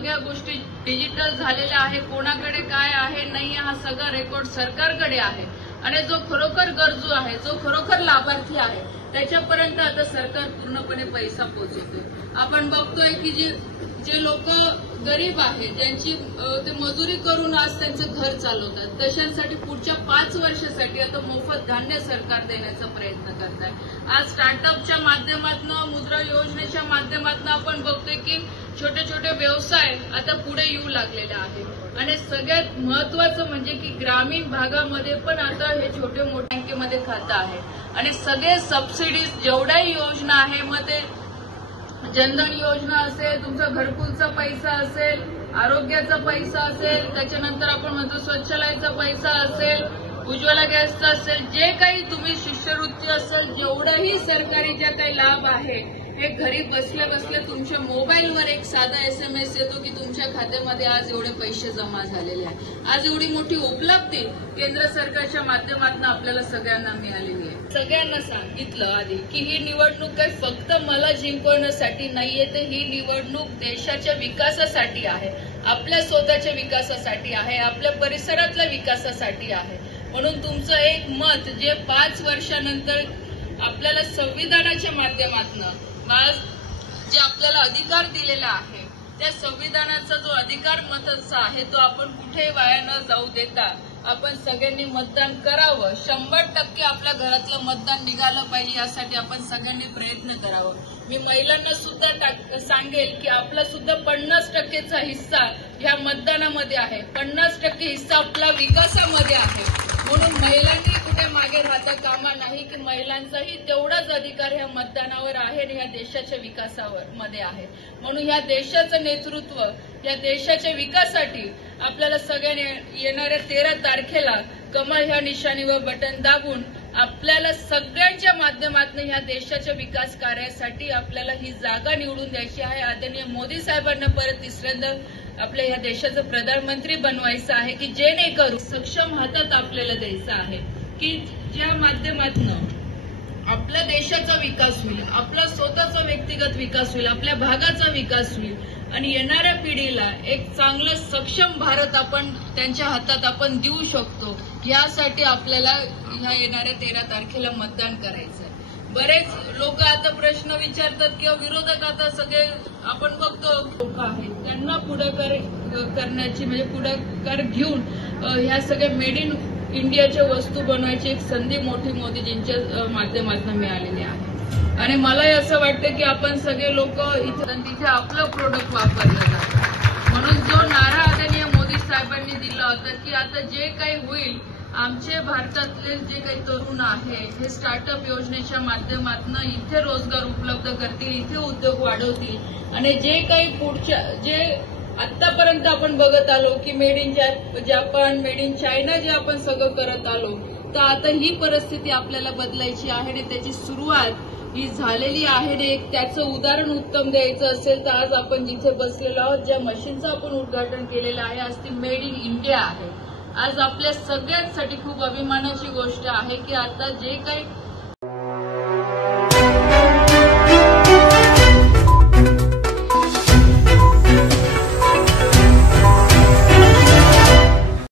सगळ्या गोष्टी डिजिटल झालेल्या आहे, कोणाकडे काय आहे नाही हा सगळा रेकॉर्ड सरकारकडे आहे आणि जो खरोखर गरजू आहे, जो खरोखर लाभार्थी आहे त्याच्यापर्यंत आता सरकार पूर्णपणे पैसा पोहोचवते। आपण बघतोय की जे लोक गरीब आहेत, ज्यांची ते मजुरी करून आज त्यांचं घर चालवतात, तशांसाठी पुढच्या 5 वर्षासाठी आता मोफत धान्य सरकार देण्याचा प्रयत्न करत आहे। आज स्टार्टअपच्या माध्यमातून, मुद्रा योजनेच्या माध्यमातून आपण बघतोय की छोटे छोटे व्यवसाय आता पुढे येऊ लागलेले आहेत आणि सगळ्यात महत्वाचं म्हणजे की ग्रामीण भागामध्ये पण आता हे छोटे मोठे बँकेमध्ये खातं आहे आणि सगळे सबसिडीज जेवढ्याही योजना आहे, मग ते जनधन योजना असेल, तुमचा घरकुलचा पैसा असेल, आरोग्याचा पैसा असेल, त्याच्यानंतर आपण म्हणतो स्वच्छालयाचा पैसा असेल, उज्ज्वला गॅसचा असेल, जे काही तुम्ही शिष्यवृत्ती असेल, जेवढाही सरकारी ज्या काही लाभ आहे हे घरी बसल्या बसल्या तुमच्या मोबाईलवर एक साधा SMS येतो की तुमच्या खात्यामध्ये आज एवढे पैसे जमा झालेले आहेत। आज एवढी मोठी उपलब्धी केंद्र सरकारच्या माध्यमातून आपल्याला सगळ्यांना मिळालेली आहे। सगळ्यांना सांगितलं आधी की ही निवडणूक काही फक्त मला जिंकवण्यासाठी नाहीये, तर ही निवडणूक देशाच्या विकासासाठी आहे, आपल्या स्वतःच्या विकासासाठी आहे, आपल्या परिसरातल्या विकासासाठी आहे। म्हणून तुमचं एक मत जे 5 वर्षानंतर आपल्याला संविधानाच्या माध्यमातून जे आपल्याला अधिकार दिलेला आहे, त्या संविधानाचा जो अधिकार मताचा आहे तो आपण कुठेही वाया न जाऊ देता आपण सगळ्यांनी मतदान करावं। 100% आपल्या घरातलं मतदान निघालं पाहिजे, यासाठी आपण सगळ्यांनी प्रयत्न करावं। मी महिलांना सुद्धा सांगेल की आपला सुद्धा 50%चा हिस्सा ह्या मतदानामध्ये आहे, 50% हिस्सा आपला विकासामध्ये आहे। म्हणून महिलांनी कुठे मागे राहता कामा नाही की महिलांचाही तेवढाच अधिकार ह्या मतदानावर आहे आणि ह्या देशाच्या विकासावर मध्ये आहे। म्हणून ह्या देशाचं नेतृत्व, या देशाच्या विकासासाठी आपल्याला सगळ्यांनी येणाऱ्या 13 तारखेला कमळ ह्या निशाणीवर बटन दाबून आपल्याला सगळ्यांच्या माध्यमातून ह्या देशाच्या विकास कार्यासाठी आपल्याला ही जागा निवडून द्यायची आहे। आदरणीय मोदी साहेबांना परत तिसऱ्यांदा आपल्या ह्या देशाचं प्रधानमंत्री बनवायचं आहे की जेणेकरून सक्षम हातात आपल्याला द्यायचं आहे की ज्या माध्यमातून आपल्या देशाचा विकास होईल, आपला स्वतःचा व्यक्तिगत विकास होईल, आपल्या भागाचा विकास होईल आणि येणाऱ्या पिढीला एक चांगलं सक्षम भारत आपण त्यांच्या हातात आपण देऊ शकतो। यासाठी आपल्याला ह्या येणाऱ्या 13 तारखेला मतदान करायचं आहे। बरेच लोक आता प्रश्न विचारतात किंवा विरोधक आता सगळे आपण बघतो लोक आहेत, त्यांना पुढाकार करण्याची म्हणजे पुढाकार घेऊन ह्या सगळ्या मेड इन इंडियाच्या वस्तू बनवायची एक संधी मोठी मोदीजींच्या माध्यमातून मिळालेली आहे आणि मलाही असं वाटतं की आपण सगळे लोक इथे तिथे आपलं प्रोडक्ट वापरलं जातं। म्हणून जो नारा आदरणीय मोदी साहेबांनी दिला होता की आता जे काही होईल, आमचे भारतातले जे काही तरुण आहे हे स्टार्टअप योजनेच्या माध्यमातून इथे रोजगार उपलब्ध करतील, इथे उद्योग वाढवतील आणि जे काही पुढच्या जे आतापर्यंत आपण बघत आलो की made in Japan, made in China जे आपण सगळं करत आलो, तर आता ही परिस्थिती आपल्याला बदलायची आहे आणि त्याची सुरुवात ही झालेली आहे। एक त्याचं उदाहरण उत्तम द्यायचं असेल तर आज आपण जिथे बसलेलो आहोत, ज्या मशीनचं आपण उद्घाटन केलेलं आहे, आज ती मेड इन इंडिया आहे। आज आपल्या सगळ्यांसाठी खूप अभिमानाची गोष्ट आहे की आता जे काही